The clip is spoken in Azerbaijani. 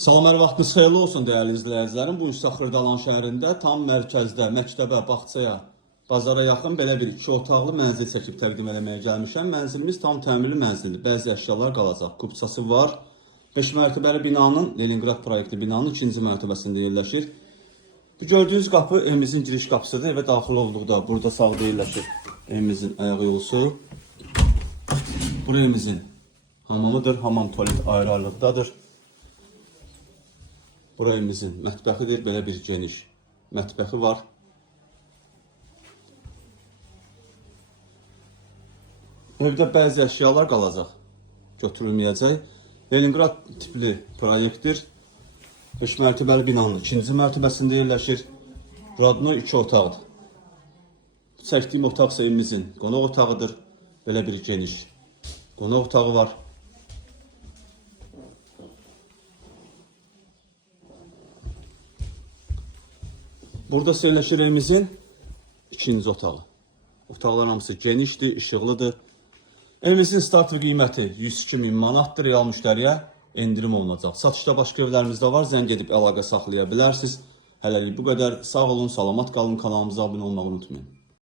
Salam, hər vaxtınız xeyirli olsun dəyərli izləyicilərim. Bu gün Xırdalan şəhərində tam mərkəzdə, məktəbə, bağçaya, bazara yaxın belə bir 2 otaqlı mənzil çəkib təqdim eləməyə gəlmişəm. Mənzilimiz tam təmirli mənzildir. Bəzi əşyalar qalacaq. Kupçası var. 5 mərtəbəli binanın, Leningrad proyektli binanın 2-ci mərtəbəsində yerləşir. Bu gördüyünüz qapı evimizin giriş qapısıdır. Evə daxil olduqda burada sağda yerləşir evimizin ayaq yolusu. Bu evimizin hamamıdır. Hamam tualet ayrı-ayrılıqdadır. Bura evimizin mətbəxidir, belə bir geniş mətbəxi var. Evdə bəzi əşyalar qalacaq, götürülməyəcək. Leningrad tipli proyektdir. 5 mərtəbəli binanın 2-ci mərtəbəsində yerləşir. Radno 2 otaqdır. Çəkdiyim otaq isə evimizin qonaq otağıdır. Belə bir geniş qonaq otağı var. Burada yerləşir evimizin 2-ci otağı. Otaqların hamısı genişdir, işıqlıdır. Evimizin start qiyməti 102.000 manatdır. Real müştəriyə endirim olunacaq. Satışda başqa evlərimizdə var. Zəng edib əlaqə saxlaya bilərsiniz. Hələlik bu qədər. Sağ olun, salamat qalın. Kanalımıza abunə olmağı unutmayın.